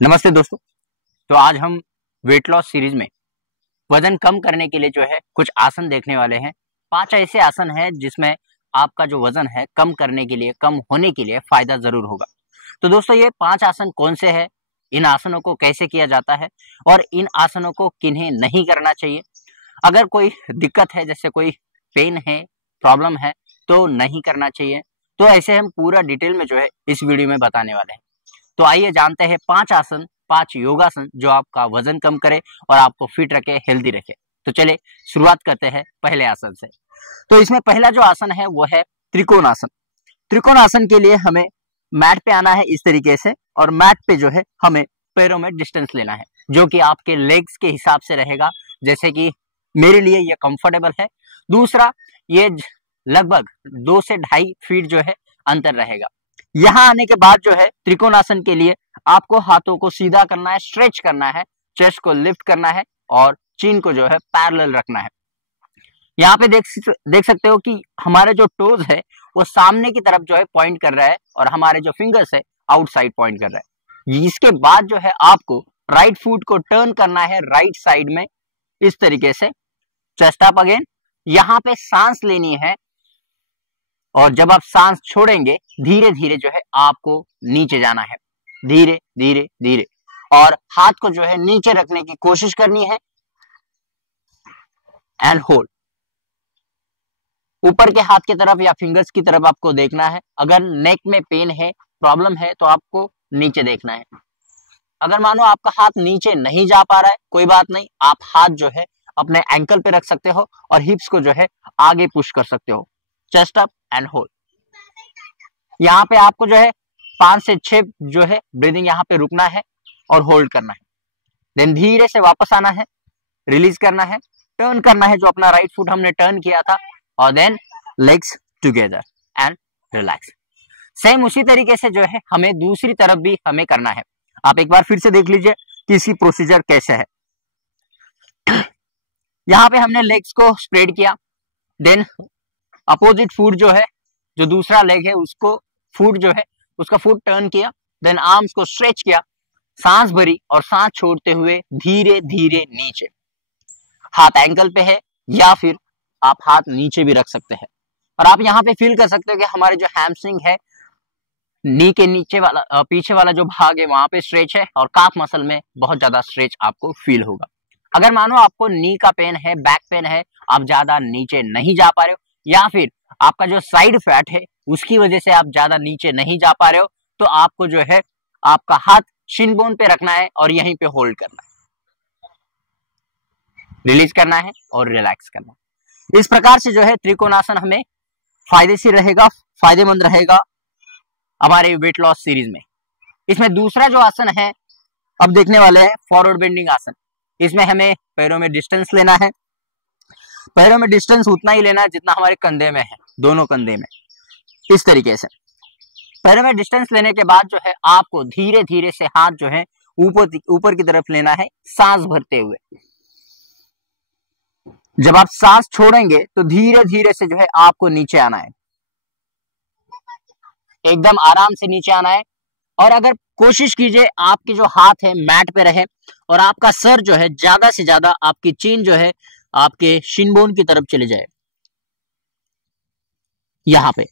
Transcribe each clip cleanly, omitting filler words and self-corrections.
नमस्ते दोस्तों। तो आज हम वेट लॉस सीरीज में वजन कम करने के लिए जो है कुछ आसन देखने वाले हैं। 5 ऐसे आसन हैं जिसमें आपका जो वजन है कम करने के लिए, कम होने के लिए फायदा जरूर होगा। तो दोस्तों ये 5 आसन कौन से हैं, इन आसनों को कैसे किया जाता है और इन आसनों को किन्हें नहीं करना चाहिए। अगर कोई दिक्कत है, जैसे कोई पेन है, प्रॉब्लम है, तो नहीं करना चाहिए। तो ऐसे हम पूरा डिटेल में जो है इस वीडियो में बताने वाले हैं। तो आइए जानते हैं 5 आसन, 5 योगासन जो आपका वजन कम करे और आपको फिट रखे, हेल्दी रखे। तो चलिए शुरुआत करते हैं पहले आसन से। तो इसमें पहला जो आसन है वो है त्रिकोण आसन। त्रिकोण आसन के लिए हमें मैट पे आना है इस तरीके से, और मैट पे जो है हमें पैरों में डिस्टेंस लेना है जो कि आपके लेग्स के हिसाब से रहेगा। जैसे कि मेरे लिए ये कंफर्टेबल है। दूसरा, ये लगभग 2 से 2.5 फीट जो है अंतर रहेगा। यहाँ आने के बाद जो है त्रिकोणासन के लिए आपको हाथों को सीधा करना है, स्ट्रेच करना है, चेस्ट को लिफ्ट करना है और चिन को जो है पैरेलल रखना है। यहाँ पे देख सकते हो कि हमारे जो टोज है वो सामने की तरफ जो है पॉइंट कर रहा है और हमारे जो फिंगर्स है आउटसाइड पॉइंट कर रहा है। इसके बाद जो है आपको राइट फुट को टर्न करना है राइट साइड में इस तरीके से, चेस्ट अप अगेन। यहाँ पे सांस लेनी है और जब आप सांस छोड़ेंगे धीरे धीरे जो है आपको नीचे जाना है, धीरे धीरे धीरे, और हाथ को जो है नीचे रखने की कोशिश करनी है एंड होल्ड। ऊपर के हाथ की तरफ या फिंगर्स की तरफ आपको देखना है। अगर नेक में पेन है, प्रॉब्लम है, तो आपको नीचे देखना है। अगर मानो आपका हाथ नीचे नहीं जा पा रहा है, कोई बात नहीं, आप हाथ जो है अपने एंकल पे रख सकते हो और हिप्स को जो है आगे पुश कर सकते हो। Chest up and hold. यहाँ पे आपको जो है 5 से 6 जो है ब्रीदिंग यहाँ पे रुकना है और होल्ड करना है। देन धीरे से वापस आना है, रिलीज करना है, टर्न करना है जो अपना राइट फुट हमने टर्न किया था, और then legs together and relax. Same उसी तरीके से जो है हमें दूसरी तरफ भी हमें करना है। आप एक बार फिर से देख लीजिए कि इसकी प्रोसीजर कैसे है। यहाँ पे हमने लेग्स को स्प्रेड किया, देन अपोजिट फुट जो है, जो दूसरा लेग है उसको फुट जो है उसका फुट टर्न किया, देन आर्म्स को स्ट्रेच किया, सांस भरी और सांस छोड़ते हुए धीरे धीरे नीचे। हाथ एंकल पे है या फिर आप हाथ नीचे भी रख सकते हैं। और आप यहाँ पे फील कर सकते हो कि हमारे जो हैमस्ट्रिंग है, नी के नीचे वाला, पीछे वाला जो भाग है वहां पे स्ट्रेच है और काफ मसल में बहुत ज्यादा स्ट्रेच आपको फील होगा। अगर मानो आपको नी का पेन है, बैक पेन है, आप ज्यादा नीचे नहीं जा पा रहे हो, या फिर आपका जो साइड फैट है उसकी वजह से आप ज्यादा नीचे नहीं जा पा रहे हो, तो आपको जो है आपका हाथ शिन बोन पे रखना है और यहीं पे होल्ड करना है, रिलीज करना है और रिलैक्स करना है। इस प्रकार से जो है त्रिकोणासन हमें फायदेमंद रहेगा हमारे वेट लॉस सीरीज में। इसमें दूसरा जो आसन है अब देखने वाले हैं फॉरवर्ड बेंडिंग आसन। इसमें हमें पैरों में डिस्टेंस लेना है। पैरों में डिस्टेंस उतना ही लेना है जितना हमारे कंधे में है, दोनों कंधे में, इस तरीके से। पैरों में डिस्टेंस लेने के बाद जो है आपको धीरे धीरे से हाथ जो है ऊपर की तरफ लेना है, सांस भरते हुए। जब आप सांस छोड़ेंगे तो धीरे धीरे से जो है आपको नीचे आना है, एकदम आराम से नीचे आना है। और अगर कोशिश कीजिए आपके जो हाथ है मैट पे रहे और आपका सर जो है ज्यादा से ज्यादा आपकी चीन जो है आपके शिन बोन की तरफ चले जाए। यहाँ पे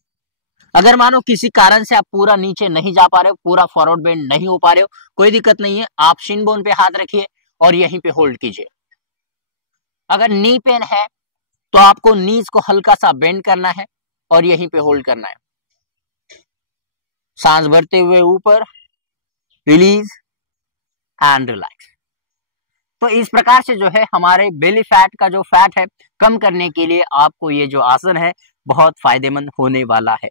अगर मानो किसी कारण से आप पूरा नीचे नहीं जा पा रहे हो, पूरा फॉरवर्ड बेंड नहीं हो पा रहे हो, कोई दिक्कत नहीं है, आप शिन बोन पे हाथ रखिए और यहीं पे होल्ड कीजिए। अगर नी पेन है तो आपको नीज को हल्का सा बेंड करना है और यहीं पे होल्ड करना है। सांस भरते हुए ऊपर, रिलीज एंड रिलैक्स। तो इस प्रकार से जो है हमारे बेली फैट का जो फैट है कम करने के लिए आपको ये जो आसन है बहुत फायदेमंद होने वाला है।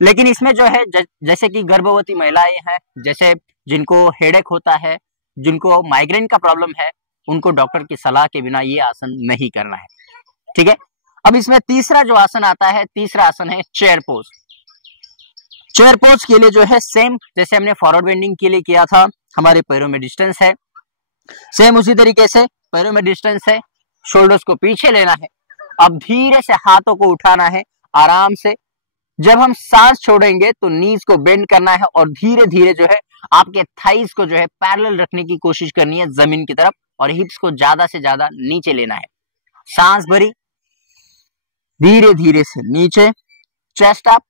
लेकिन इसमें जो है जैसे कि गर्भवती महिलाएं हैं, जैसे जिनको हेडेक होता है, जिनको माइग्रेन का प्रॉब्लम है, उनको डॉक्टर की सलाह के बिना ये आसन नहीं करना है। ठीक है। अब इसमें तीसरा जो आसन आता है, तीसरा आसन है चेयर पोज। चेयर पोज के लिए जो है सेम जैसे हमने फॉरवर्ड बेंडिंग के लिए किया था, हमारे पैरों में डिस्टेंस है, सेम उसी तरीके से पैरों में डिस्टेंस है, शोल्डर्स को पीछे लेना है। अब धीरे से हाथों को उठाना है आराम से। जब हम सांस छोड़ेंगे तो नीज को बेंड करना है और धीरे धीरे जो है आपके थाइस को जो है पैरेलल रखने की कोशिश करनी है जमीन की तरफ और हिप्स को ज्यादा से ज्यादा नीचे लेना है। सांस भरी, धीरे धीरे से नीचे, चेस्ट अप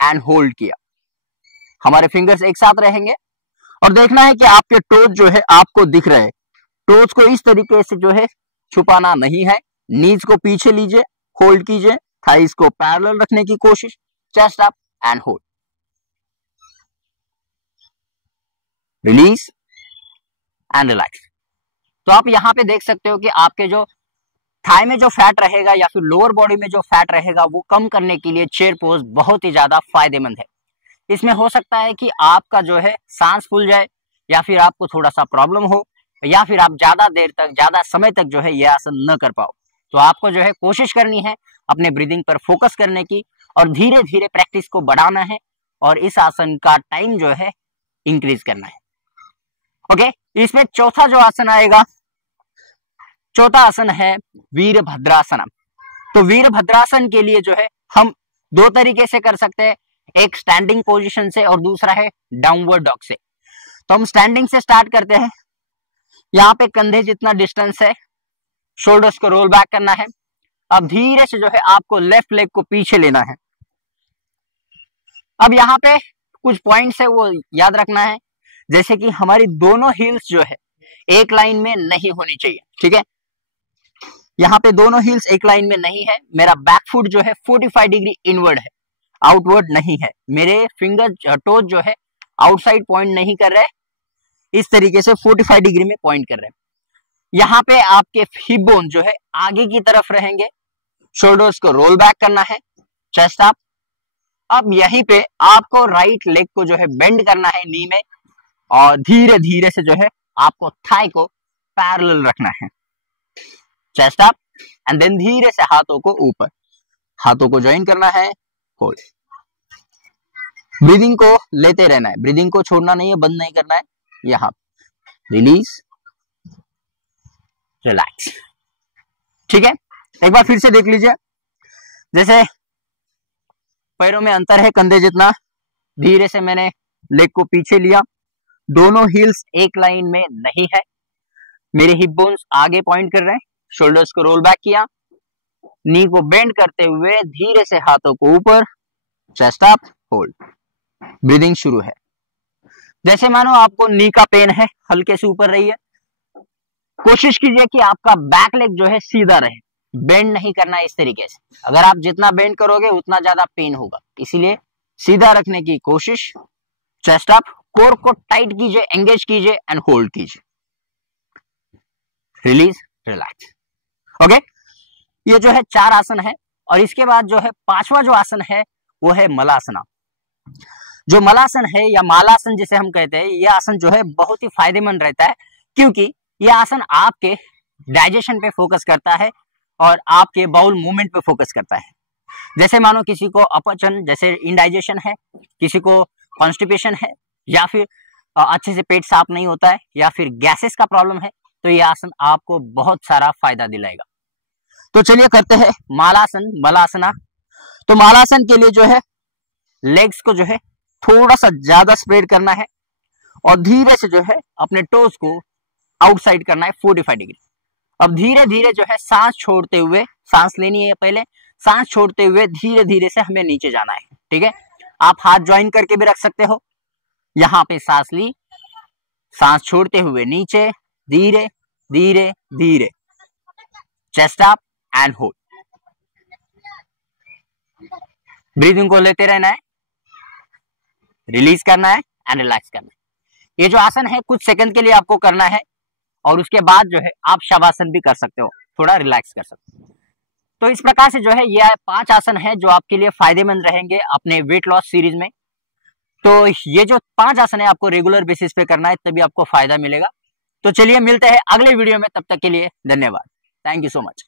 एंड होल्ड किया। हमारे फिंगर्स एक साथ रहेंगे और देखना है कि आपके टोज जो है आपको दिख रहे हैं। टोज को इस तरीके से जो है छुपाना नहीं है। नीज को पीछे लीजिए, होल्ड कीजिए, थाइस को पैरेलल रखने की कोशिश, chest up and hold, release and relax. तो आप यहां पे देख सकते हो कि आपके जो थाई में जो फैट रहेगा या फिर लोअर बॉडी में जो फैट रहेगा वो कम करने के लिए चेयर पोज बहुत ही ज्यादा फायदेमंद है। इसमें हो सकता है कि आपका जो है सांस फूल जाए या फिर आपको थोड़ा सा प्रॉब्लम हो या फिर आप ज्यादा देर तक, ज्यादा समय तक जो है ये आसन न कर पाओ। तो आपको जो है कोशिश करनी है अपने ब्रीदिंग पर फोकस करने की और धीरे धीरे प्रैक्टिस को बढ़ाना है और इस आसन का टाइम जो है इंक्रीज करना है। ओके, इसमें चौथा जो आसन आएगा, चौथा आसन है वीरभद्रासन। तो वीरभद्रासन के लिए जो है हम दो तरीके से कर सकते हैं, एक स्टैंडिंग पोजीशन से और दूसरा है डाउनवर्ड डॉग से। तो हम स्टैंडिंग से स्टार्ट करते हैं। यहाँ पे कंधे जितना डिस्टेंस है, शोल्डर्स को रोल बैक करना है। अब धीरे से जो है आपको लेफ्ट लेग को पीछे लेना है। अब यहाँ पे कुछ पॉइंट्स है वो याद रखना है, जैसे कि हमारी दोनों हील्स जो है एक लाइन में नहीं होनी चाहिए। ठीक है, यहाँ पे दोनों हील्स एक लाइन में नहीं है। मेरा बैक फुट जो है 45 डिग्री इनवर्ड है, आउटवर्ड नहीं है। मेरे फिंगर टोज जो है आउटसाइड पॉइंट नहीं कर रहे, इस तरीके से 45 डिग्री में पॉइंट कर रहे हैं। यहाँ पे आपके हिप बोन जो है आगे की तरफ रहेंगे, शोल्डर्स को रोल बैक करना है, चेस्ट अप। अब यहीं पे आपको राइट लेग को जो है बेंड करना है नी में और धीरे धीरे से जो है आपको थाई को पैरेलल रखना है, चेस्ट अप एंड देन धीरे से हाथों को ऊपर, हाथों को ज्वाइन करना है, होल्ड। ब्रीदिंग को लेते रहना है, ब्रीदिंग को छोड़ना नहीं है, बंद नहीं करना है। यहां रिलीज, रिलैक्स। ठीक है, एक बार फिर से देख लीजिए। जैसे पैरों में अंतर है कंधे जितना, धीरे से मैंने लेग को पीछे लिया, दोनों हील्स एक लाइन में नहीं है, मेरे हिप बोन्स आगे पॉइंट कर रहे हैं, शोल्डर्स को रोल बैक किया, नी को बेंड करते हुए धीरे से हाथों को ऊपर, चेस्ट अप, होल्ड। ब्रीदिंग शुरू है। जैसे मानो आपको नी का पेन है, हल्के से ऊपर रही है, कोशिश कीजिए कि आपका बैक लेग जो है सीधा रहे, बेंड नहीं करना है इस तरीके से। अगर आप जितना बेंड करोगे उतना ज्यादा पेन होगा, इसीलिए सीधा रखने की कोशिश, चेस्ट अप, कोर को टाइट कीजिए, एंगेज कीजिए एंड होल्ड कीजिए, रिलीज, रिलैक्स। ओके, ये जो है 4 आसन है और इसके बाद जो है 5वां जो आसन है वो है मलासना। जो मलासन है या मालासन जिसे हम कहते हैं, ये आसन जो है बहुत ही फायदेमंद रहता है क्योंकि ये आसन आपके डाइजेशन पे फोकस करता है और आपके बाउल मूवमेंट पे फोकस करता है। जैसे मानो किसी को अपचन जैसे इंडाइजेशन है, किसी को कॉन्स्टिपेशन है या फिर अच्छे से पेट साफ नहीं होता है या फिर गैसेस का प्रॉब्लम है, तो ये आसन आपको बहुत सारा फायदा दिलाएगा। तो चलिए करते हैं मालासन, मलासना। तो मालासन के लिए जो है लेग्स को जो है थोड़ा सा ज्यादा स्प्रेड करना है और धीरे से जो है अपने टोज को आउटसाइड करना है 45 डिग्री। अब धीरे धीरे जो है सांस छोड़ते हुए, सांस लेनी है पहले, सांस छोड़ते हुए धीरे धीरे से हमें नीचे जाना है। ठीक है, आप हाथ ज्वाइन करके भी रख सकते हो। यहां पे सांस ली, सांस छोड़ते हुए नीचे, धीरे धीरे धीरे, chest up and hold. Breathing को लेते रहना है, रिलीज करना है एंड रिलैक्स करना है। ये जो आसन है कुछ सेकंड के लिए आपको करना है और उसके बाद जो है आप शवासन भी कर सकते हो, थोड़ा रिलैक्स कर सकते हो। तो इस प्रकार से जो है ये 5 आसन है जो आपके लिए फायदेमंद रहेंगे अपने वेट लॉस सीरीज में। तो ये जो 5 आसन है आपको रेगुलर बेसिस पे करना है, तभी आपको फायदा मिलेगा। तो चलिए मिलते हैं अगले वीडियो में, तब तक के लिए धन्यवाद, थैंक यू सो मच।